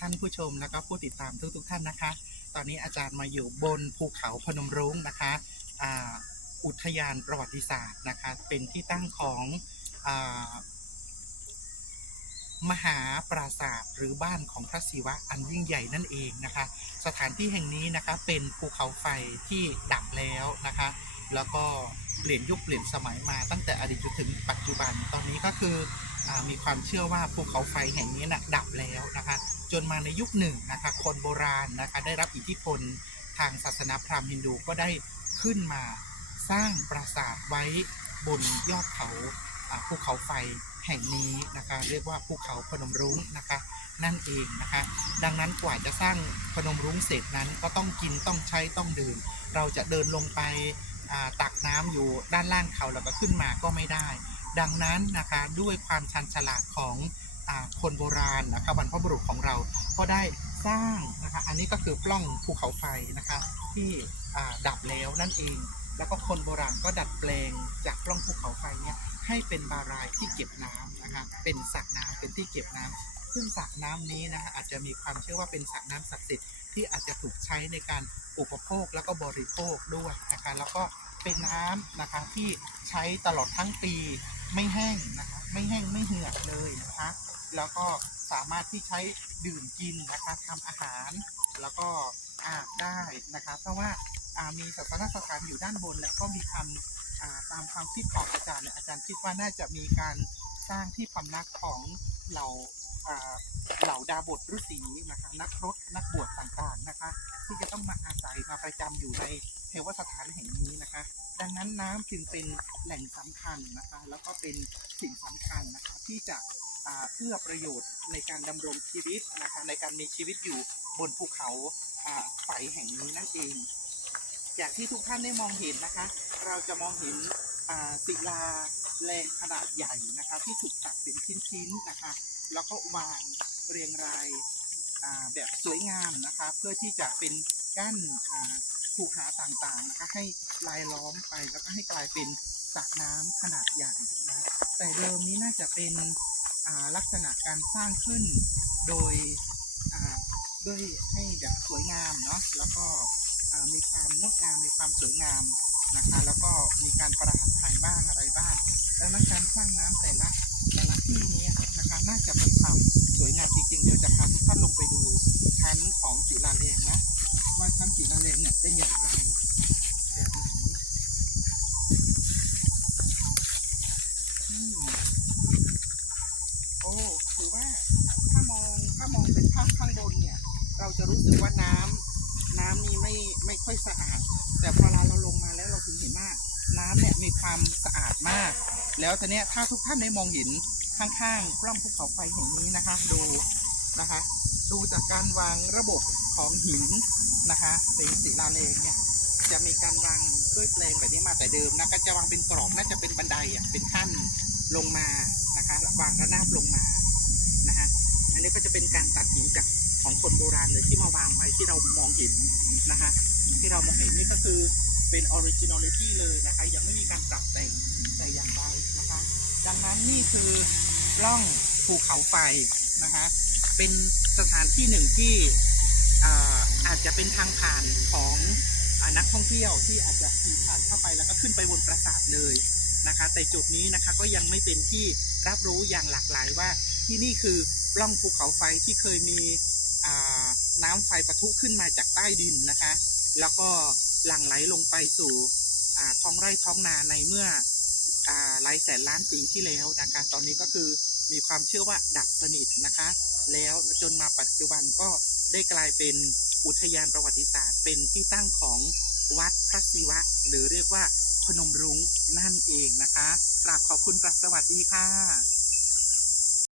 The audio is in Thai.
ท่านผู้ชมแล้วก็ผู้ติดตามทุกๆทท่านนะคะ ตอนนี้อาจารย์มาอยู่บนภูเขาพนมรุ้งนะคะอุทยานประวัติศาสตร์นะคะ เป็นที่ตั้งของอมหาปราสาทหรือบ้านของพระศิวะอันยิ่งใหญ่นั่นเองนะคะ สถานที่แห่งนี้นะคะเป็นภูเขาไฟที่ดับแล้วนะคะ แล้วก็เปลี่ยนยุคเปลี่ยนสมัยมาตั้งแต่อดีตจนถึงปัจจุบันตอนนี้ก็คือ มีความเชื่อว่าภูเขาไฟแห่งนี้นะดับแล้วนะคะจนมาในยุคหนึ่งนะคะคนโบราณนะคะได้รับอิทธิพลทางศาสนาพราหมณ์ฮินดูก็ได้ขึ้นมาสร้างปราสาทไว้บนยอดเขาภูเขาไฟแห่งนี้นะคะเรียกว่าภูเขาพนมรุ้งนะคะนั่นเองนะคะดังนั้นกว่าจะสร้างพนมรุ้งเสร็จนั้นก็ต้องกินต้องใช้ต้องดื่ม เราจะเดินลงไปตักน้ำอยู่ด้านล่างเขาแล้วก็ขึ้นมาก็ไม่ได้ ดังนั้นนะคะด้วยความชันฉลาดของอคนโบราณนะคะบรรพบุรุษของเราก็ได้สร้างนะคะอันนี้ก็คือปล้องภูเขาไฟนะคะที่ดับแล้วนั่นเอง แล้วก็คนโบราณก็ดัดแปลงจากปล้องภูเขาไฟเนี่ยให้เป็นบารายที่เก็บน้ำนะคะเป็นสระน้ำเป็นที่เก็บน้ำซึ่งสระน้ำนี้นะคะอาจจะมีความเชื่อว่าเป็นสระน้ำศักดิ์สิทธิ์ที่อาจจะถูกใช้ในการอุปโภคแล้วก็บริโภคด้วยนะคะแล้วก็เป็นน้ำนะคะที่ใช้ตลอดทั้งปี ไม่แห้งนะคะไม่แห้งไม่เหือดเลยนะคะแล้วก็สามารถที่ใช้ดื่มกินนะคะทำอาหารแล้วก็อาบได้นะคะเพราะว่ามีศาสนสถานอยู่ด้านบน แล้วก็มีคำาตามความคิดของอาจารย์เนี่ยอาจารย์คิดว่าน่าจะมีการสร้างที่พำนักของเหล่าเหล่าดาบทฤาษีนะคะนักรถนักบวชต่างๆนะคะ ที่จะต้องมาอาศัยมาประจำอยู่ใน เทวสถานแห่งนี้นะคะ ดังนั้นน้ำจึงเป็นแหล่งสำคัญนะคะ แล้วก็เป็นสิ่งสำคัญนะคะที่จะเอื้อประโยชน์ในการดำรงชีวิตนะคะในการมีชีวิตอยู่บนภูเขาไฟแห่งนี้นั่นเอง จากที่ทุกท่านได้มองเห็นนะคะ เราจะมองเห็นศิลาแรงขนาดใหญ่นะคะ ที่ถูกตัดเป็นชิ้นๆนะคะ แล้วก็วางเรียงรายแบบสวยงามนะคะ เพื่อที่จะเป็นกั้น คูหาต่างๆนะคะให้ลายล้อมไปแล้วก็ให้กลายเป็นสระน้ำขนาดใหญ่นะแต่เดิมนี้น่าจะเป็นลักษณะการสร้างขึ้นโดยด้วยให้แบบสวยงามเนาะแล้วก็มีความงดงามมีความสวยงามนะคะแล้วก็มีการประหัตถ์บ้างอะไรบ้างดังนั้นการสร้างน้ำแต่ละแต่ละที่นี้นะคะน่าจะมีความสวยงามจริงๆเดี๋ยวจะพาทุกท่านลงไปดูชั้นของศิลาแรงนะ ว่าชั้นาแดงเนี่ยเป็นอย่างไรแบบไหนโอ้ถือว่าถ้ามองถ้ามองเป็นภาพข้างบนเนี่ย เราจะรู้สึกว่าน้ำน้ำนี่ไม่ไม่ค่อยสะอาด แต่พอเราเราลงมาแล้วเราถึงเห็นว่าน้ำเนี่ยมีความสะอาดมาก แล้วทีเนี้ถ้าทุกท่านได้มองเห็นข้างๆกล้องภูเขาไฟแห่งนี้นะคะ ดู นะคะ ดูจากการวางระบบของหินนะคะเป็นศิลาเลงเนี่ยจะมีการวางด้วยแปลงแบบนี้มาแต่เดิมนะก็จะวางเป็นกรอบน่าจะเป็นบันไดอะเป็นขั้นลงมานะคะวางระนาบลงมานะคะอันนี้ก็จะเป็นการตัดหินจากของคนโบราณเลยที่มาวางไว้ที่เรามองเห็นนะคะที่เรามองเห็นนี่ก็คือเป็นออริจินอลิตี้เลยนะคะ ยังไม่มีการปรับแต่งแต่อย่างใดนะคะ ดังนั้นนี่คือร่องภูเขาไฟนะคะ เป็นสถานที่หนึ่งที่อาจจะเป็นทางผ่านของนักท่องเที่ยวที่อาจจะขี่ผ่านเข้าไปแล้วก็ขึ้นไปบนปราสาทเลยนะคะ แต่จุดนี้นะคะก็ยังไม่เป็นที่รับรู้อย่างหลากหลายว่าที่นี่คือปล่องภูเขาไฟที่เคยมีน้ำไฟปะทุขึ้นมาจากใต้ดินนะคะ แล้วก็หลั่งไหลลงไปสู่ท้องไร่ท้องนาในเมื่ออหลายแสนล้านปีที่แล้วนะคะ ตอนนี้ก็คือมีความเชื่อว่าดับสนิทนะคะ แล้วจนมาปัจจุบันก็ได้กลายเป็นอุทยานประวัติศาสตร์ เป็นที่ตั้งของวัดพระศิวะ หรือเรียกว่าพนมรุ้งนั่นเองนะคะกราบขอบคุณกราบสวัสดีค่ะ